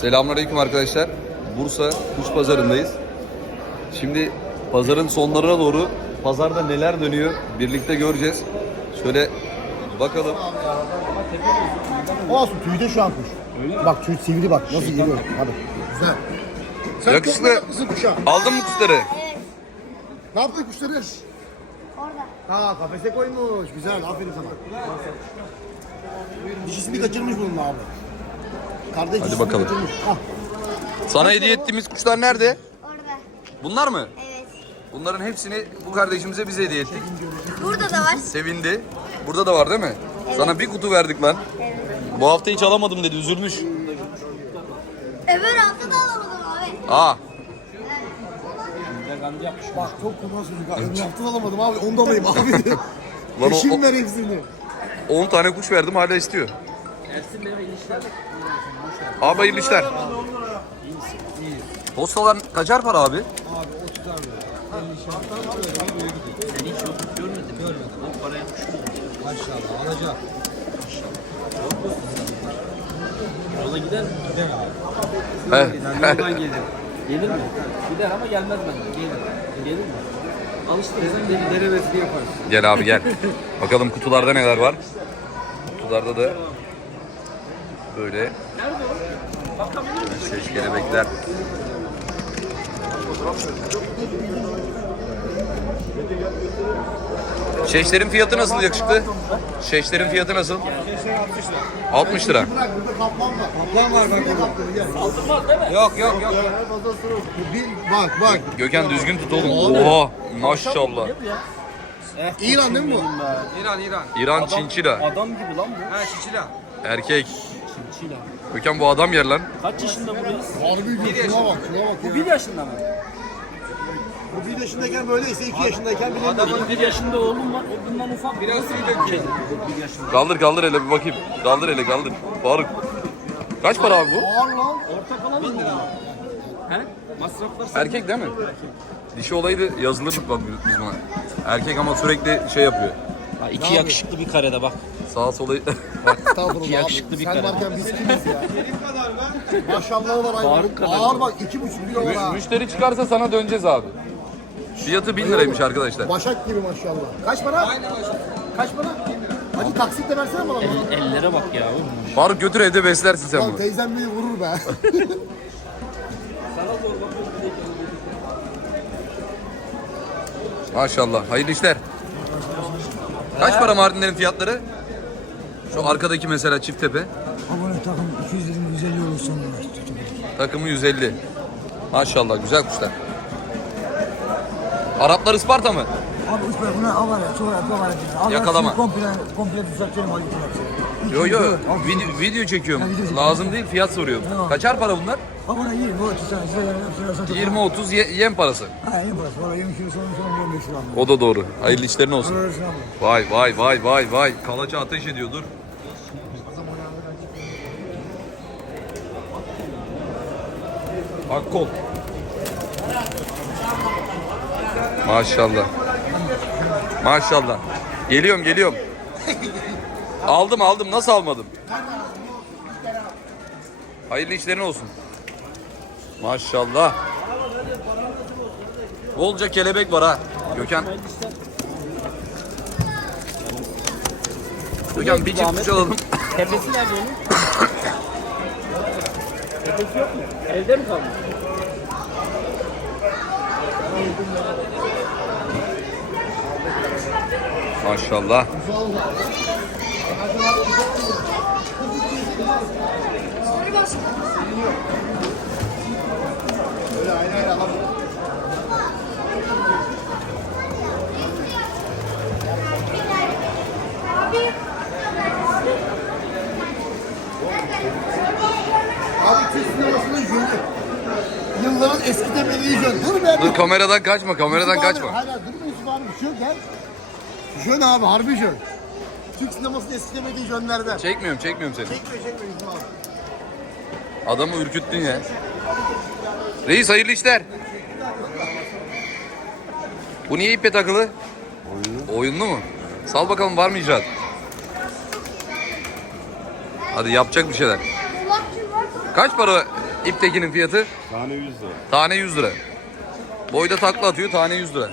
Selamünaleyküm arkadaşlar. Bursa Kuş Pazarı'ndayız. Şimdi pazarın sonlarına doğru pazarda neler dönüyor birlikte göreceğiz. Şöyle bakalım. Olsun tüyü de şu an kuş. Bak tüy sivri bak nasıl geliyor. Hadi. Güzel. Sen Yakışıklı. kuşa. Aldın mı kuşları? Evet. Ne yaptın kuşları? Orada. Ha kafese koymuş. Güzel aferin sana. Dişisini kaçırmış bunun abi. Kardeş Hadi bakalım. Ah. Sana hediye ettiğimiz kuşlar nerede? Orada. Bunlar mı? Evet. Bunların hepsini bu kardeşimize biz hediye ettik. Burada da var. Sevindi. Burada da var değil mi? Sana bir kutu verdik lan. Evet. Bu hafta hiç alamadım dedi üzülmüş. Öbür hafta da alamadım abi. Aa Bak çok kumar çocuk abi. Öbür hafta alamadım abi. Onu da alayım abi. Lan o- Eşim ver hepsini. 10 tane kuş verdim hala istiyor. Abi hayırlı işler. Postalar kaçar para abi? Maşallah alacak. Yola gider mi? Gider abi. He. Yani yoldan gelir. Gelir mi? Gider ama gelmez bence. Gelir. Gelir mi? Alıştırırsan gelir. Denemesini yaparız. Gel abi gel. Bakalım kutularda neler var. Kutularda da böyle ses kelebekler. Şeşlerin fiyatı nasıl yakışıklı? Şeşlerin fiyatı nasıl? 60 lira. Kaplan var. Kaplan var bak burada. Gel. Yok yok yok. Bir, bak bak. Gökhan düzgün tut oğlum. Oha maşallah. İran değil mi bu? İran İran. İran çinçila. Adam gibi lan bu. Ha şişila. Erkek. Şişila. Gökhan bu adam yer lan. Kaç yaşında bu reis? Harbi bir şuna bak şuna bak ya. Bir yaşında mı? Bu bir yaşındayken böyleyse iki yaşındayken bilemiyorum. Adamın bir yaşında oğlum var. O bundan ufak. Biraz iyi de Bir yaşında. Kaldır kaldır hele bir bakayım. Kaldır hele kaldır. Faruk. Kaç para abi bu? Ağır lan. Orta falan mı? He? Masraflar Erkek değil mi? Dişi olaydı yazılırdık bak biz buna. Erkek ama sürekli şey yapıyor. Ha, iki yakışıklı bir karede bak. Sağa sola Estağfurullah yakışıklı abi. bir Sen kare. varken biz kimiz ya? Maşallah var hayvan. Faruk kadar. Ağır bak iki buçuk kilo var ha. Müşteri çıkarsa sana döneceğiz abi. Fiyatı 1000 liraymış arkadaşlar. Başak gibi maşallah. Kaç para? Kaç para? Hadi taksit de versene bana. El, ellere bak ya. Faruk götür evde beslersin sen Lan bunu. teyzem beni vurur be. Maşallah. Hayırlı işler. Kaç para Mardinlerin fiyatları? Şu arkadaki mesela çift tepe. Abone takım 220 150 euro sonra Takımı 150. Maşallah güzel kuşlar. Araplar Isparta mı? Abi uçma buna avara sonra avara dedi. Yakalama. Komple komple düzeltelim hadi. Yo yo video, video çekiyorum. Ha, video çekiyorum. Lazım değil fiyat soruyorum. Tamam. Kaçar para bunlar? Abone 20 o 30 tane size size 20-30 ye- yem parası. Ha iyi burası. Valla 20 kilo sonra sonra 25 lira aldım. O da doğru. Hayırlı işlerin olsun. Aldım. Vay vay vay vay vay. Kalaça ateş ediyor dur. Akkol. Maşallah. Maşallah. Geliyorum geliyorum. aldım aldım nasıl almadım? Hayırlı işlerin olsun. Maşallah. Bolca kelebek var ha. Gökhan. Gökhan bir çift kuş alalım. Tepesi nerede onun? Tepesi yok mu? Evde mi kalmış? Maşallah. Abi Türk sinemasının jönü. Yılların eski demediği jön. Dur be. Dur kameradan kaçma, kameradan Yusuf abi, kaçma. Hala dur be Yusuf abi. Jön gel. Jön abi harbi jön. Türk sinemasının eski demediği jönlerden. Çekmiyorum, çekmiyorum seni. Çekme çekme Yusuf abi. Adamı ürküttün ya. Reis hayırlı işler. Bu niye ipe takılı? Oyunlu mu? Sal bakalım var mı icraat? Hadi yapacak bir şeyler. Kaç para İpteki'nin fiyatı? Tane 100 lira. Tane 100 lira. Boyda takla atıyor tane 100 lira.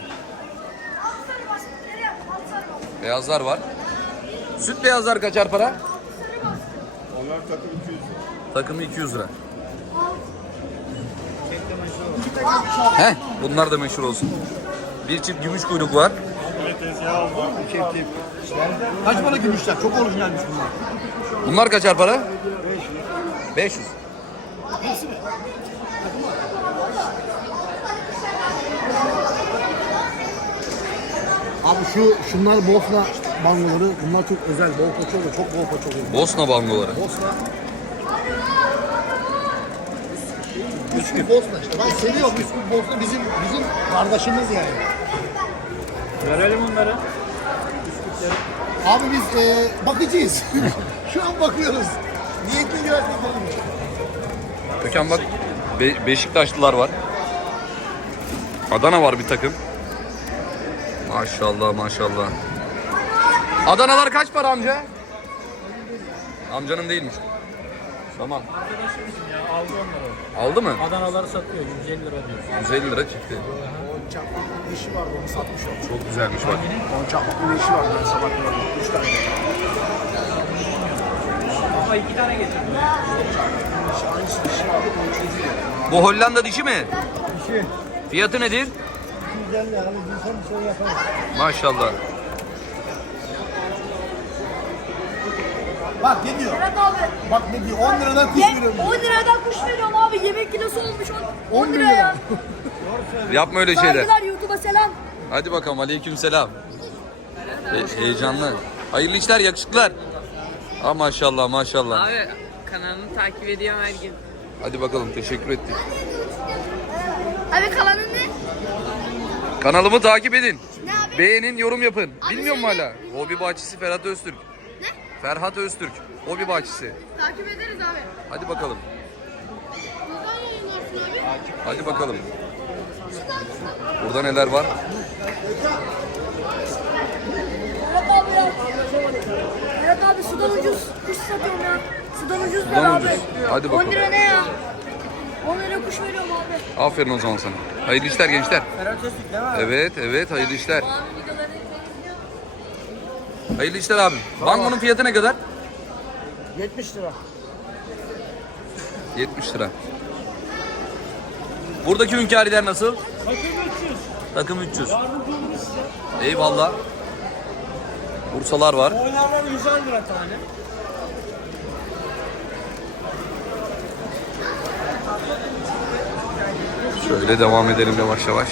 Beyazlar var. Süt beyazlar kaçar para? Onlar takım 200 lira. Takımı 200 lira. Heh, bunlar da meşhur olsun. Bir çift gümüş kuyruk var. Kaç para gümüşler? Çok orijinalmiş bunlar. Bunlar kaçar para? 500. Abi şu şunlar Bosna bangoları. Bunlar çok özel. Bol paça oluyor. Çok bol paça oluyor. Bosna bangoları. Bosna. Üsküp Bosna işte. Ben seviyorum Üsküp Bosna bizim bizim kardeşimiz yani. Görelim onları. Abi biz e, bakıcıyız. Şu an bakıyoruz. Niyetli güvenlik Köken bak Be- Beşiktaşlılar var. Adana var bir takım. Maşallah maşallah. Adanalar kaç para amca? Amcanın değilmiş. Tamam. Aldı onları. Aldı mı? Adanaları satıyor 150 lira diyor. 150 lira çıktı. çapmaklı işi vardı onu satmış olduk. Çok güzelmiş bak. Onun çapmaklı işi vardı ben sabah gördüm. Üç tane. Ama iki tane getirdim. Aynısı işi vardı. Bu Hollanda dişi mi? Dişi. Fiyatı nedir? 250 lira. Hani insan bir şey yaparız. Maşallah. Bak ne diyor? Evet abi. Bak ne diyor? 10 liradan kuş Ye, veriyorum. 10 liradan kuş veriyorum abi. Yemek kilosu olmuş 10, 10 10 lira ya. Yapma öyle şeyler. Saygılar YouTube'a selam. Hadi bakalım aleyküm selam. He- heyecanlı. Hayırlı işler yakışıklar. Ha maşallah maşallah. Abi kanalını takip ediyorum her gün. Hadi bakalım teşekkür ettik. Abi kalanın? Kanalımı takip edin. Ne abi? Beğenin, yorum yapın. Abi Bilmiyor mu söyle. hala? Hobi Bahçesi Ferhat Öztürk. Ne? Ferhat Öztürk. Hobi Bahçesi. Takip ederiz abi. Hadi bakalım. Buradan yayınlarsın abi. Hadi bakalım. Burada neler var? Evet abi ya. Evet abi sudan ucuz kuş satıyorum ya. Sudan ucuz ver Sudan abi. ucuz. Hadi 10 bakalım. lira ne ya? 10 lira kuş veriyorum abi. Aferin o zaman sana. Hayırlı işler gençler. Ferhat Öztürk değil mi? Evet, evet hayırlı işler. Videolarını Hayırlı işler abi. Bangonun fiyatı ne kadar? 70 lira. 70 lira. Buradaki hünkâriler nasıl? Takım 300. Takım 300. Yardımcı oluruz size. Eyvallah. Bursalar var. Oylarlar 110 lira tane. Şöyle devam edelim yavaş yavaş.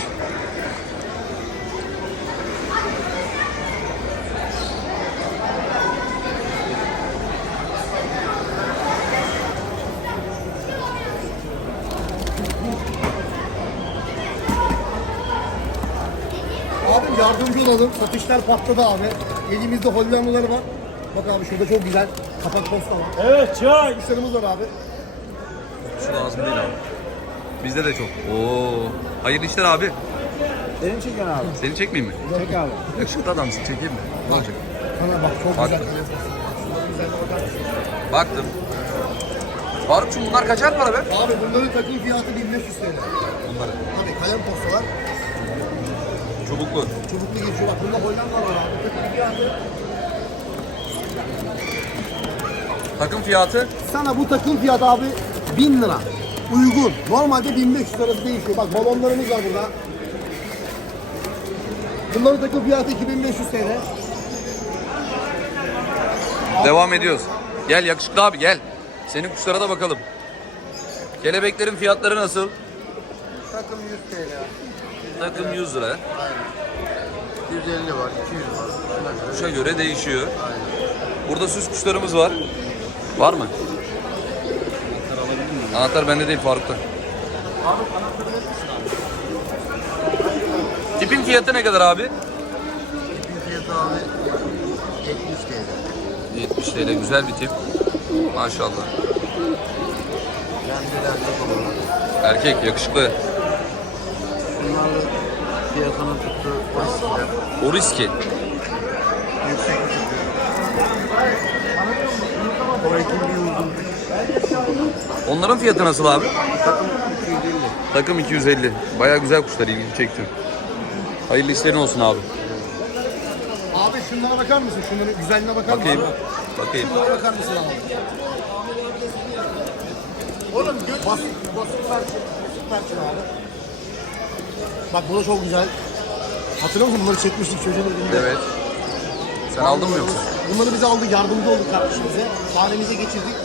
Abim yardımcı olalım. Satışlar patladı abi. Elimizde Hollandaları var. Bak abi şurada çok güzel kapak posta var. Evet çay. Kuşlarımız var abi. Şu lazım değil abi. Bizde de çok. Oo. Hayırlı işler abi. Benim çeken abi. Seni çekmeyeyim mi? Çek abi. Yakışıklı adamsın çekeyim mi? Ne olacak? Sana bak çok Bak. güzel. Bakar mısın? Baktım. Faruk'cum bunlar kaçar para be? Abi bunların takım fiyatı 1500 TL. Bunları. Tabii kalem postalar. Çubuklu. Çubuklu geçiyor. Bak bunda Hollanda var abi. Takım fiyatı. Takım fiyatı Sana bu takım fiyatı abi 1000 lira. Uygun. Normalde 1500 arası değişiyor. Bak balonlarımız var burada. Bunların takım fiyatı 2500 TL. devam ediyoruz. Gel yakışıklı abi gel. Senin kuşlara da bakalım. Kelebeklerin fiyatları nasıl? Takım 100 TL. Takım 100 lira. 150 var, 200 var. Kuşa göre değişiyor. Burada süs kuşlarımız var. Var mı? Anahtar bende değil Faruk'ta. Tipin fiyatı ne kadar abi? Fiyatı abi 70 TL. 70 TL güzel bir tip. Maşallah. Kendiler takımı. Erkek yakışıklı. Bunların fiyatını tuttu. Basit. O riski. Yüksek. O ekim bir uzun. Onların fiyatı nasıl abi? Takım 250. Baya güzel kuşlar ilgimi çekti. Hayırlı işlerin olsun abi. Abi şunlara bakar mısın? Şunların güzelliğine bakar Bakayım. mısın? Bakayım. Şunlara bakar mısın abi? Oğlum gö- bas, basık parça, basık parça abi. Bak bu da çok güzel. Hatırlıyor musun? Bunları çekmiştik çocuğun elinde. Evet. Sen aldın mı yoksa? Bunları bize aldı, yardımcı olduk kardeşimize. Tanemize geçirdik.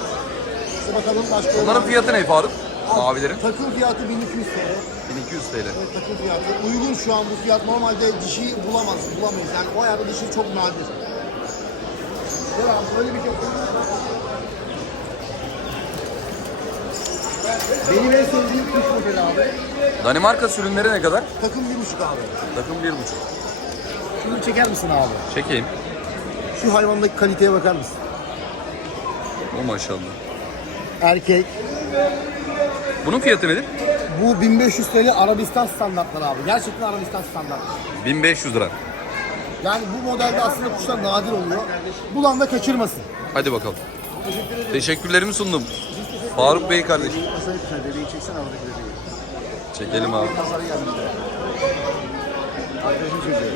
İşte bakalım başka Onların olan- fiyatı ne Faruk? Al, Mavilerin? Takım fiyatı 1200 TL. 1200 TL. Evet takım fiyatı. Uygun şu an bu fiyat. Normalde dişi bulamaz, bulamayız. Yani o ayarda dişi çok nadir. Gel abi böyle bir şey. Benim en sevdiğim kuş modeli abi. Danimarka sürümleri ne kadar? Takım bir buçuk abi. Takım 1,5. Şunu çeker misin abi? Çekeyim. Şu hayvandaki kaliteye bakar mısın? O maşallah. Erkek. Bunun fiyatı nedir? Bu 1500 TL Arabistan standartları abi. Gerçekten Arabistan standartları. 1500 lira. Yani bu modelde aslında kuşlar nadir oluyor. Bulan da kaçırmasın. Hadi bakalım. Teşekkürlerimi sundum. Faruk Bey kardeşim. Çekelim abi.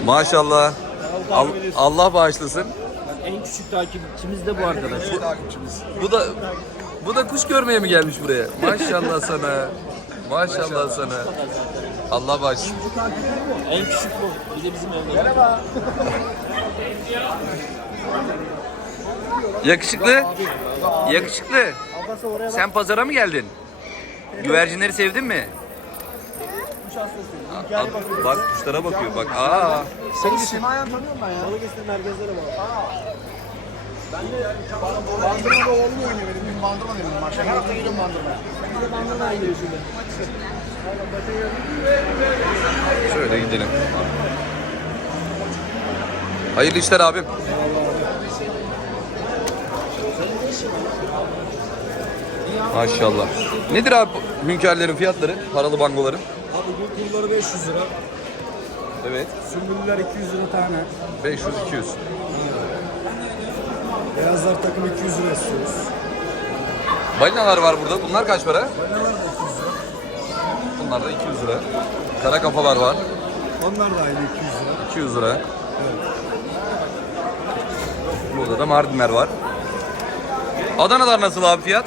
Maşallah. Al- Allah bağışlasın. En küçük takipçimiz de bu arkadaş. Bu da bu da kuş görmeye mi gelmiş buraya? Maşallah sana. Maşallah sana. Allah bağışlasın. En küçük bu. Bir de bizim evde. Yakışıklı. Yakışıklı. Sen pazara mı geldin? Güvercinleri sevdin mi? Aa, bak kuşlara bakıyor bak. Aa. Seni Simayen tanıyorum ben ya. Balıkesir merkezleri var. Ben de Bandırma'da oğlum oynuyor benim. Dün Bandırma dedim. Maçta her hafta gidiyorum Bandırma'ya. Bir de Bandırma'ya gidiyor şimdi. Şöyle gidelim. Hayırlı işler abim. Maşallah. Nedir abi hünkârlerin fiyatları? Paralı bangoların? Abi bu kurları 500 lira. Evet. Sümbüller 200 lira tane. 500 200. Beyazlar takım 200 lira istiyoruz. Balinalar var burada. Bunlar kaç para? Bunlar da 200 lira. Kara kafalar var. Onlar da aynı 200 lira. 200 lira. Burada da Mardinler var. Adanalar nasıl abi fiyat?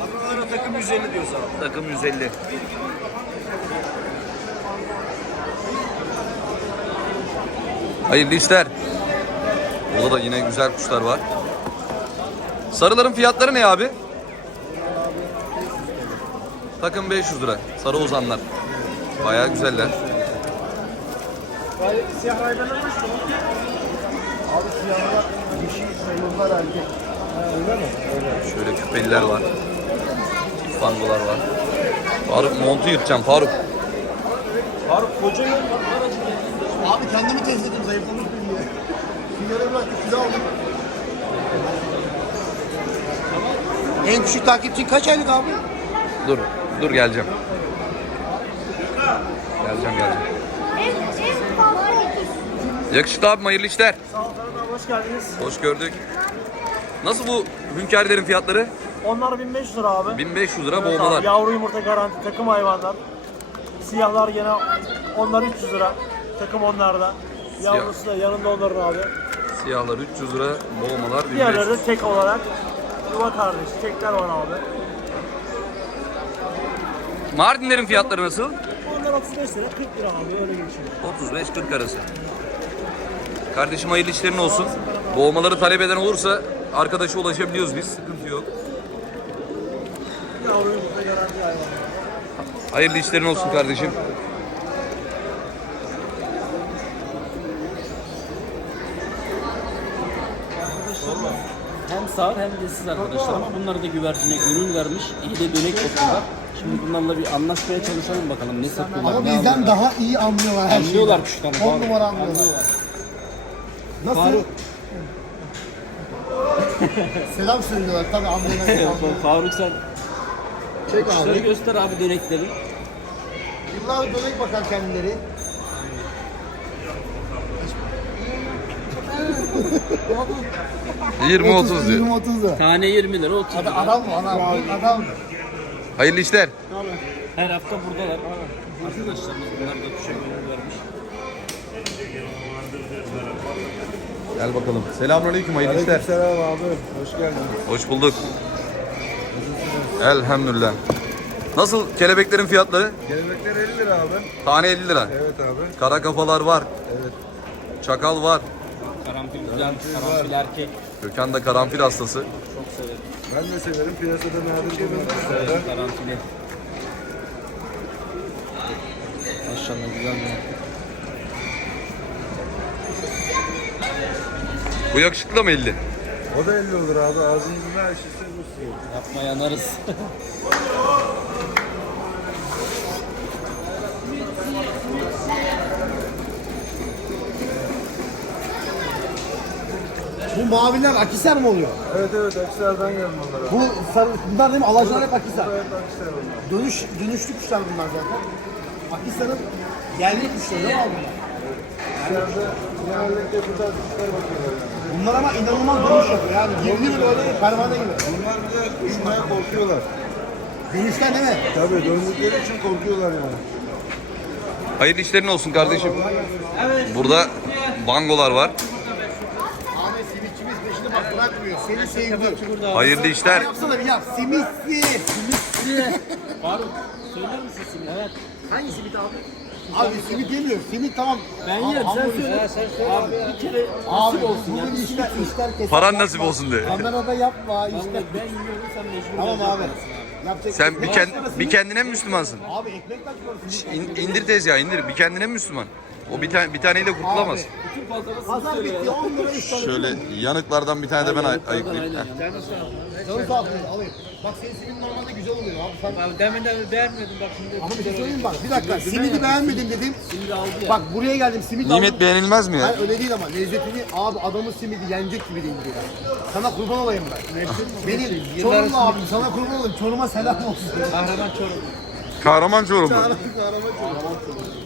Adanalara takım 150 diyor sana. Takım 150. Hayırlı işler. Burada da yine güzel kuşlar var. Sarıların fiyatları ne abi? Takım 500 lira. Sarı uzanlar. Bayağı güzeller. Siyah hayvanlar mı Abi siyahlar dişi sayılırlar erkek. Öyle mi? Şöyle küpeliler var. Fangolar var. Faruk montu yırtacağım Faruk. Faruk koca Abi kendimi test ettim zayıflamış mıyım diye. Sigara bıraktık kilo aldım. En küçük takipçin kaç aylık abi? Dur, dur geleceğim. Geleceğim geleceğim. En, en fazla Yakışıklı abi hayırlı işler. Sağ olun abi hoş geldiniz. Hoş gördük. Nasıl bu hünkârlerin fiyatları? Onlar 1500 lira abi. 1500 lira Evet abi, boğmalar. Yavru yumurta garanti takım hayvanlar. Siyahlar gene onlar 300 lira. Takım onlarda. Yavrusu da yanında onların abi. Siyahlar 300 lira, boğmalar 1500. Diğerleri de tek olarak yuva kardeş. Tekler var abi. Mardinlerin fiyatları nasıl? Onlar 35 lira 40 lira abi öyle geçiyor. 35-40 arası. Kardeşim hayırlı işlerin olsun. Boğmaları talep eden olursa arkadaşa ulaşabiliyoruz biz. Sıkıntı yok. Yavru yumurta garanti hayvanlar. Hayırlı işlerin olsun kardeşim. Hem sağır hem de siz arkadaşlar ama bunlar da güvercine gönül vermiş. İyi de dönek bakıyorlar. Şimdi bunlarla bir anlaşmaya çalışalım bakalım ne satıyorlar. Ama ne bizden alıyorlar. daha iyi anlıyorlar her şeyi. Anlıyorlar kuştan. 10 numara anlıyorlar. Nasıl? Selam söylüyorlar tabii anlıyorlar. Faruk sen Çek kuşları abi. göster abi dönekleri. Yıllar dönek bakar kendileri. 20-30 diyor. 20-30 lira. Tane 20 lira 30 lira. Adam mı? Adam. Adam. Hayırlı işler. Her hafta buradalar. Arkadaşlarımız bunlar da gönül vermiş. Gel bakalım. Selamünaleyküm hayırlı işler. Selam abi. Hoş geldin. Hoş bulduk. Elhamdülillah. Nasıl kelebeklerin fiyatları? Kelebekler 50 lira abi. Tane 50 lira. Evet abi. Kara kafalar var. Evet. Çakal var. Karanfil güzel, karanfil erkek. Gökhan da karanfil hastası. Çok severim. Ben de severim. Piyasada nadir bulunan Karanfili. Maşallah güzel bir. Bu yakışıklı da mı 50? O da 50 olur abi. Ağzınızın her şişse bu. Yapma yanarız. Bu maviler Akisar mı oluyor? Evet evet Akisar'dan geldim onlara. Bu sarı, bunlar değil mi? Alacalar hep Akisar. Evet Akisar onlar. Dönüş, dönüşlü kuşlar bunlar zaten. Akisar'ın yerli kuşları değil mi bunlar? Akisar'da genellikle bu tarz kuşlar bakıyorlar yani. Bunlar ama inanılmaz dönüş yapıyor. Yani girdi mi böyle pervane gibi. Bunlar bir de uçmaya korkuyorlar. Dönüşten değil mi? Tabii döndükleri için korkuyorlar yani. Hayırlı işlerin olsun kardeşim. Burada bangolar var. Abi simitçimiz peşini bak bırakmıyor. Seni sevdi. Hayırlı işler. Yapsana bir yap. Simitli. Faruk söyler misin simit? Evet. Hangi simit abi? Abi simit yemiyor. Simit tamam. Ben yerim sen söyle. sen söyle. Abi bir kere Abi nasip olsun ya. bugün işler, işler kesin. Paran nasip olsun de. Kamerada yapma. işler. Ben yiyorum sen mecbur Tamam abi. Yapacak Sen şey bir, yok. kend, bir kendine mi Müslümansın? Abi ekmek kaç para? İn, indir tezgahı indir. Bir kendine mi Müslüman? O bir, tane, bir taneyi de kurtulamaz. Bütün Pazar bitti ya. 10 lira. Şöyle yanıklardan bir tane de ben ay- ayıklayayım. aynen Heh. Canı sağ olsun alayım. Bak senin simit normalde güzel oluyor abi. Sen... Abi demin de beğenmiyordum bak şimdi. Ama bir şey söyleyeyim mi bak. Bir dakika. Simidi beğenmedim dedim. Şimdi aldı ya. Bak buraya geldim simit Nimet aldım. beğenilmez mi ya? Hayır öyle değil ama lezzetini abi adamın simidi yenecek gibi değil ya. Sana kurban olayım ben. Benim Çorumlu abim sana kurban olayım. Çorum'a selam olsun. Kahraman Çorum. Kahraman Çorumlu. Kahraman Çorum.